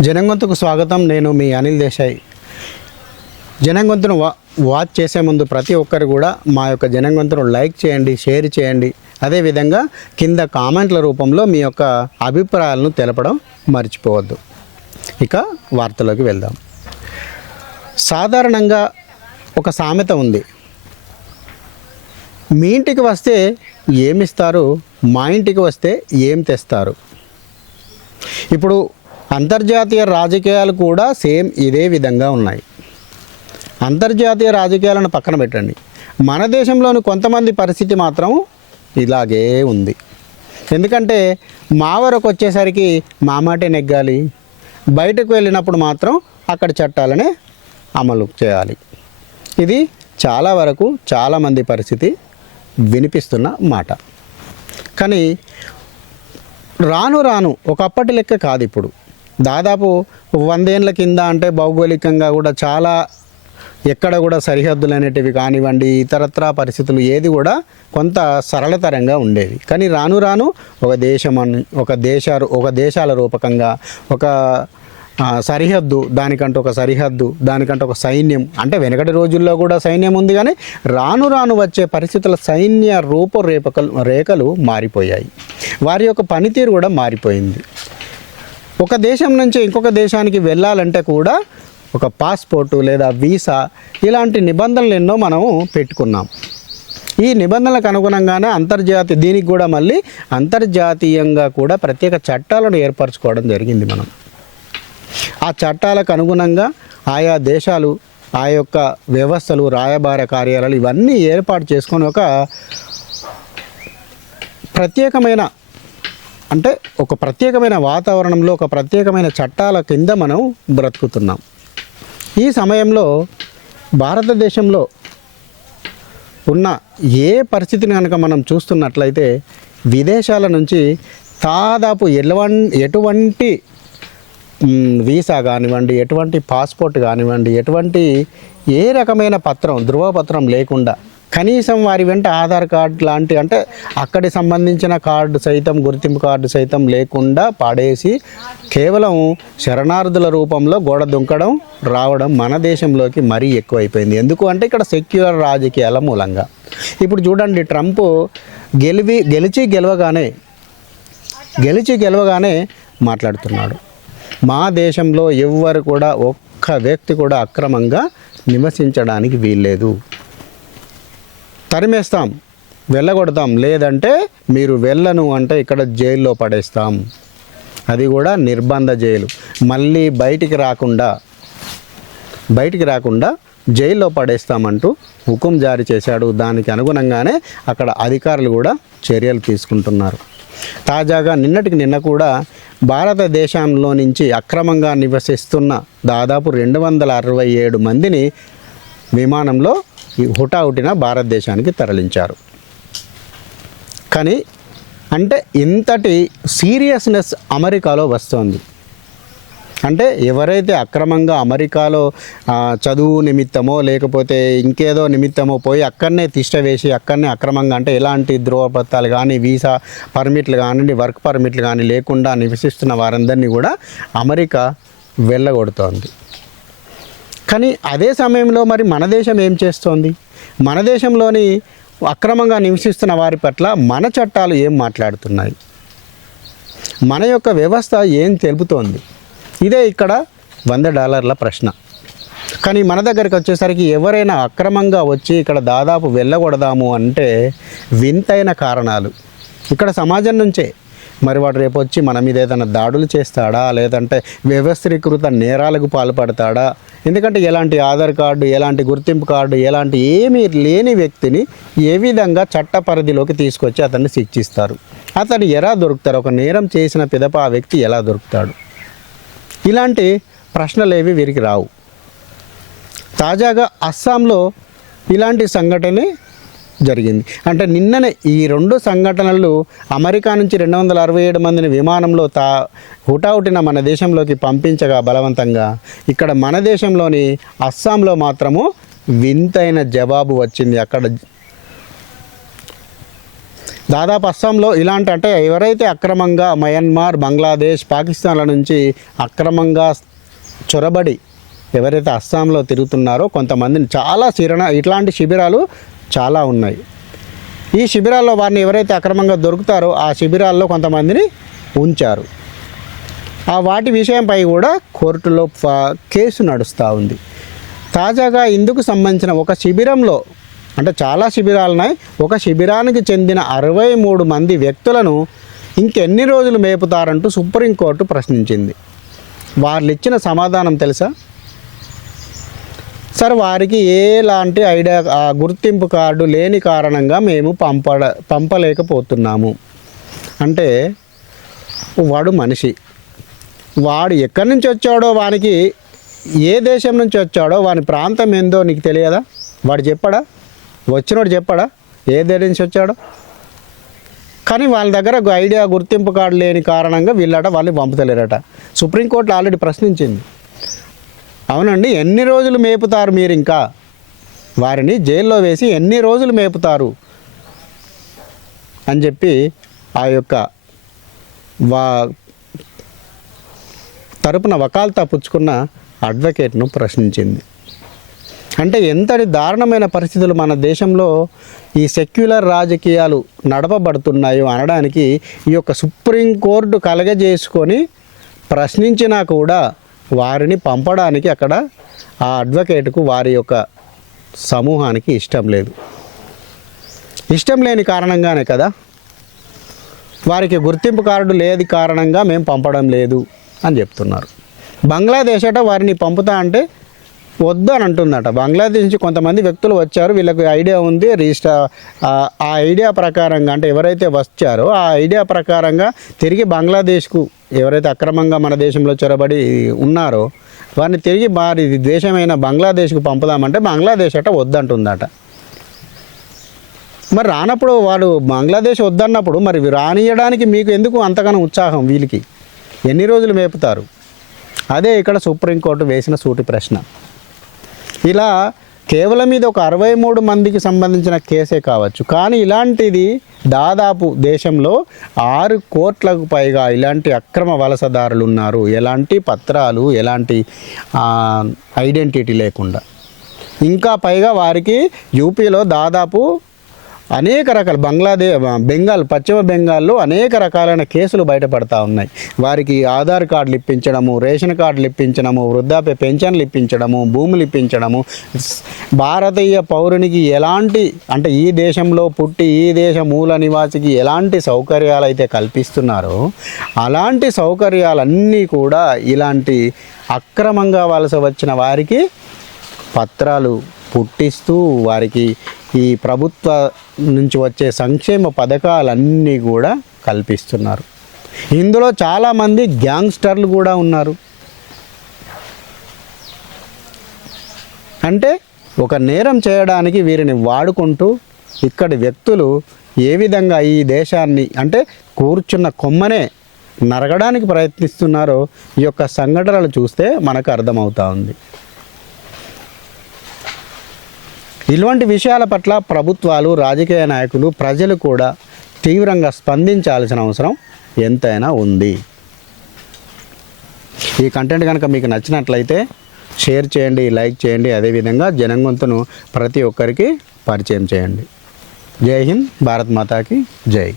జనంగొంతుకు స్వాగతం. నేను మీ అనిల్ దేశాయ్. జనంగొంతును వాచ్ చేసే ముందు ప్రతి ఒక్కరు కూడా మా యొక్క జనంగొంతును లైక్ చేయండి, షేర్ చేయండి. అదేవిధంగా కింద కామెంట్ల రూపంలో మీ యొక్క అభిప్రాయాలను తెలపడం మర్చిపోవద్దు. ఇక వార్తలోకి వెళ్దాం. సాధారణంగా ఒక సామెత ఉంది, మీ ఇంటికి వస్తే ఏమిస్తారు, మా ఇంటికి వస్తే ఏం తెస్తారు. ఇప్పుడు అంతర్జాతీయ రాజకీయాలు కూడా సేమ్ ఇదే విధంగా ఉన్నాయి. అంతర్జాతీయ రాజకీయాలను పక్కన పెట్టండి, మన దేశంలోని కొంతమంది పరిస్థితి మాత్రం ఇలాగే ఉంది. ఎందుకంటే మా వరకు వచ్చేసరికి మా మాటే నెగ్గాలి, బయటకు వెళ్ళినప్పుడు మాత్రం అక్కడ చట్టాలనే అమలు చేయాలి. ఇది చాలా వరకు చాలామంది పరిస్థితి వినిపిస్తున్న మాట. కానీ రాను రాను ఒకప్పటి లెక్క కాదు. ఇప్పుడు దాదాపు 100 ఏళ్ళ కింద అంటే భౌగోళికంగా కూడా చాలా ఎక్కడ కూడా సరిహద్దులు అనేటివి కానివ్వండి, ఇతరత్రా పరిస్థితులు ఏది కూడా కొంత సరళతరంగా ఉండేవి. కానీ రాను రాను ఒక దేశాల రూపకంగా ఒక సరిహద్దు, దానికంటే ఒక సరిహద్దు, దానికంటే ఒక సైన్యం, అంటే వెనకటి రోజుల్లో కూడా సైన్యం ఉంది. కానీ రాను రాను వచ్చే పరిస్థితుల సైన్య రేఖలు మారిపోయాయి. వారి యొక్క పనితీరు కూడా మారిపోయింది. ఒక దేశం నుంచి ఇంకొక దేశానికి వెళ్ళాలంటే కూడా ఒక పాస్పోర్టు లేదా వీసా ఇలాంటి నిబంధనలు ఎన్నో మనము పెట్టుకున్నాం. ఈ నిబంధనలకు అనుగుణంగానే దీనికి కూడా మళ్ళీ అంతర్జాతీయంగా కూడా ప్రత్యేక చట్టాలను ఏర్పరచుకోవడం జరిగింది. మనం ఆ చట్టాలకు అనుగుణంగా ఆయా దేశాలు ఆ యొక్క వ్యవస్థలు, రాయబార కార్యాలయాలు ఇవన్నీ ఏర్పాటు చేసుకొని ఒక ప్రత్యేకమైన వాతావరణంలో ఒక ప్రత్యేకమైన చట్టాల కింద మనం బ్రతుకుతున్నాం. ఈ సమయంలో భారతదేశంలో ఉన్న ఏ పరిస్థితిని కనుక మనం చూస్తున్నట్లయితే విదేశాల నుంచి దాదాపు ఎటువంటి వీసా కానివ్వండి, ఎటువంటి పాస్పోర్ట్ కానివ్వండి, ఎటువంటి ఏ రకమైన ధృవపత్రం లేకుండా, కనీసం వారి వెంట ఆధార్ కార్డు లాంటి అంటే అక్కడి సంబంధించిన కార్డు సైతం, గుర్తింపు కార్డు సైతం లేకుండా పాడేసి కేవలం శరణార్థుల రూపంలో గోడ దుంకడం రావడం మన దేశంలోకి మరీ ఎక్కువైపోయింది. ఎందుకు అంటే ఇక్కడ సెక్యులర్ రాజకీయాల మూలంగా. ఇప్పుడు చూడండి, ట్రంప్ గెలిచి గెలవగానే మాట్లాడుతున్నాడు, మా దేశంలో ఎవ్వరు కూడా ఒక్క వ్యక్తి కూడా అక్రమంగా నివసించడానికి వీల్లేదు, తరిమేస్తాం, వెళ్ళగొడతాం, లేదంటే మీరు వెళ్ళను అంటే ఇక్కడ జైల్లో పడేస్తాం, అది కూడా నిర్బంధ జైలు, మళ్ళీ బయటికి రాకుండా జైల్లో పడేస్తామంటూ హుకుం జారీ చేశాడు. దానికి అనుగుణంగానే అక్కడ అధికారులు కూడా చర్యలు తీసుకుంటున్నారు. తాజాగా నిన్న కూడా భారతదేశంలో నుంచి అక్రమంగా నివసిస్తున్న దాదాపు 267 మందిని విమానంలో హుటాహుటిన భారతదేశానికి తరలించారు. కానీ అంటే ఇంతటి సీరియస్నెస్ అమెరికాలో వస్తోంది. అంటే ఎవరైతే అక్రమంగా అమెరికాలో చదువు నిమిత్తమో లేకపోతే ఇంకేదో నిమిత్తమో పోయి అక్కడనే తిష్ట వేసి అక్కడనే అక్రమంగా అంటే ఎలాంటి ధృవపత్రాలు కానీ, వీసా పర్మిట్లు కానీ, వర్క్ పర్మిట్లు కానీ లేకుండా నివసిస్తున్న వారందరినీ కూడా అమెరికా వెళ్ళగొడుతోంది. కానీ అదే సమయంలో మరి మన దేశం ఏం చేస్తోంది? మన దేశంలోని అక్రమంగా నివసిస్తున్న వారి పట్ల మన చట్టాలు ఏం మాట్లాడుతున్నాయి? మన యొక్క వ్యవస్థ ఏం తెలుపుతోంది? ఇదే ఇక్కడ $100 ప్రశ్న. కానీ మన దగ్గరికి వచ్చేసరికి ఎవరైనా అక్రమంగా వచ్చి ఇక్కడ దాదాపు వెళ్ళకూడదాము అంటే వింతైన కారణాలు ఇక్కడ సమాజం నుంచే. మరి వాడు రేపు వచ్చి మన మీద ఏదైనా దాడులు చేస్తాడా, లేదంటే వ్యవస్థీకృత నేరాలకు పాల్పడతాడా? ఎందుకంటే ఎలాంటి ఆధార్ కార్డు, ఎలాంటి గుర్తింపు కార్డు, ఎలాంటి ఏమీ లేని వ్యక్తిని ఏ విధంగా చట్ట పరిధిలోకి తీసుకొచ్చి అతన్ని శిక్షిస్తారు? అతను ఎలా దొరుకుతారు? ఒక నేరం చేసిన పిదప ఆ వ్యక్తి ఎలా దొరుకుతాడు? ఇలాంటి ప్రశ్నలు ఏవి వీరికి రావు. తాజాగా అస్సాంలో ఇలాంటి సంఘటనే జరిగింది. అంటే నిన్ననే ఈ 2 సంఘటనలు అమెరికా నుంచి 267 మందిని విమానంలో హుటాహుటిన మన దేశంలోకి పంపించగా బలవంతంగా, ఇక్కడ మన దేశంలోని అస్సాంలో మాత్రము వింతైన జవాబు వచ్చింది. అక్కడ దాదాపు అస్సాంలో ఇలాంటి అంటే ఎవరైతే అక్రమంగా మయన్మార్, బంగ్లాదేశ్, పాకిస్తాన్ల నుంచి అక్రమంగా చొరబడి ఎవరైతే అస్సాంలో తిరుగుతున్నారో కొంతమందిని చాలా ఇట్లాంటి శిబిరాలు చాలా ఉన్నాయి. ఈ శిబిరాల్లో వారిని ఎవరైతే అక్రమంగా దొరుకుతారో ఆ శిబిరాల్లో కొంతమందిని ఉంచారు. ఆ వాటి విషయంపై కూడా కోర్టులో కేసు నడుస్తూ ఉంది. తాజాగా ఇందుకు సంబంధించిన ఒక శిబిరంలో, అంటే చాలా శిబిరాలు ఉన్నాయి, ఒక శిబిరానికి చెందిన 63 మంది వ్యక్తులను ఇంకెన్ని రోజులు మేపుతారంటూ సుప్రీంకోర్టు ప్రశ్నించింది. వాళ్ళు ఇచ్చిన సమాధానం తెలుసా? సార్, వారికి ఎలాంటి గుర్తింపు కార్డు లేని కారణంగా మేము పంపలేకపోతున్నాము. అంటే వాడు మనిషి, వాడు ఎక్కడి నుంచి వచ్చాడో, వానికి ఏ దేశం నుంచి వచ్చాడో, వాని ప్రాంతం ఏందో నీకు తెలియదా? వాడు చెప్పాడా? వచ్చినోడు చెప్పాడా ఏ దేశం నుంచి వచ్చాడో? కానీ వాళ్ళ దగ్గర గుర్తింపు కార్డు లేని కారణంగా వాళ్ళని పంపుతలేరట. సుప్రీంకోర్టు ఆల్రెడీ ప్రశ్నించింది. అవునండి, ఎన్ని రోజులు మేపుతారు మీరు? ఇంకా వారిని జైల్లో వేసి ఎన్ని రోజులు మేపుతారు అని చెప్పి ఆ యొక్క తరపున వకాల్తా పుచ్చుకున్న అడ్వకేట్ను ప్రశ్నించింది. అంటే ఎంతటి దారుణమైన పరిస్థితులు మన దేశంలో ఈ సెక్యులర్ రాజకీయాలు నడపబడుతున్నాయో అనడానికి ఈ యొక్క సుప్రీంకోర్టు కలగజేసుకొని ప్రశ్నించినా కూడా వారిని పంపడానికి అక్కడ ఆ అడ్వకేట్కు వారి యొక్క సమూహానికి ఇష్టం లేదు. ఇష్టం లేని కారణంగానే కదా వారికి గుర్తింపు కార్డు లేని కారణంగా మేము పంపడం లేదు అని చెప్తున్నారు. బంగ్లాదేశ్ అట వారిని పంపుతా అంటే వద్దు అని అంటుందట. బంగ్లాదేశ్ నుంచి కొంతమంది వ్యక్తులు వచ్చారు, వీళ్ళకి ఐడియా ఉంది, ఆ ఐడియా ప్రకారంగా, అంటే ఎవరైతే వచ్చారో ఆ ఐడియా ప్రకారంగా తిరిగి బంగ్లాదేశ్కు ఎవరైతే అక్రమంగా మన దేశంలో చొరబడి ఉన్నారో వారిని తిరిగి వారి దేశమైన బంగ్లాదేశ్కు పంపుదామంటే బంగ్లాదేశ్ అట వద్దంటుందట. మరి రానప్పుడు వాడు బంగ్లాదేశ్ వద్దన్నప్పుడు మరి రానియడానికి మీకు ఎందుకు అంతగానో ఉత్సాహం? వీళ్ళకి ఎన్ని రోజులు మేపుతారు? అదే ఇక్కడ సుప్రీంకోర్టు వేసిన సూటి ప్రశ్న. ఇలా కేవలం ఇది ఒక 63 మందికి సంబంధించిన కేసే కావచ్చు, కానీ ఇలాంటిది దాదాపు దేశంలో 6 కోట్లకు పైగా ఇలాంటి అక్రమ వలసదారులు ఉన్నారు. ఎలాంటి పత్రాలు, ఎలాంటి ఐడెంటిటీ లేకుండా. ఇంకా పైగా వారికి యూపీలో దాదాపు అనేక రకాల పశ్చిమ బెంగాల్లో అనేక రకాలైన కేసులు బయటపడతా ఉన్నాయి. వారికి ఆధార్ కార్డులు ఇప్పించడము, రేషన్ కార్డులు ఇప్పించడము, వృద్ధాప్య పెన్షన్లు ఇప్పించడము, భూములు ఇప్పించడము, భారతీయ పౌరునికి ఎలాంటి, అంటే ఈ దేశంలో పుట్టి ఈ దేశ మూల నివాసికి ఎలాంటి సౌకర్యాలు అయితే కల్పిస్తున్నారో అలాంటి సౌకర్యాలన్నీ కూడా ఇలాంటి అక్రమంగా వలస వచ్చిన వారికి పత్రాలు పుట్టిస్తూ వారికి ఈ ప్రభుత్వ నుంచి వచ్చే సంక్షేమ పథకాలన్నీ కూడా కల్పిస్తున్నారు. ఇందులో చాలామంది గ్యాంగ్స్టర్లు కూడా ఉన్నారు. అంటే ఒక నేరం చేయడానికి వీరిని వాడుకుంటూ ఇక్కడి వ్యక్తులు ఏ విధంగా ఈ దేశాన్ని, అంటే కూర్చున్న కొమ్మనే నరగడానికి ప్రయత్నిస్తున్నారో ఈ యొక్క సంఘటనలు చూస్తే మనకు అర్థమవుతా ఉంది. ఇలాంటి విషయాల పట్ల ప్రభుత్వాలు, రాజకీయ నాయకులు, ప్రజలు కూడా తీవ్రంగా స్పందించాల్సిన అవసరం ఎంతైనా ఉంది. ఈ కంటెంట్ కనుక మీకు నచ్చినట్లయితే షేర్ చేయండి, లైక్ చేయండి, అదేవిధంగా జనంగొంతును ప్రతి ఒక్కరికి పరిచయం చేయండి. జై హింద్, భారత్ మాతాకి జై.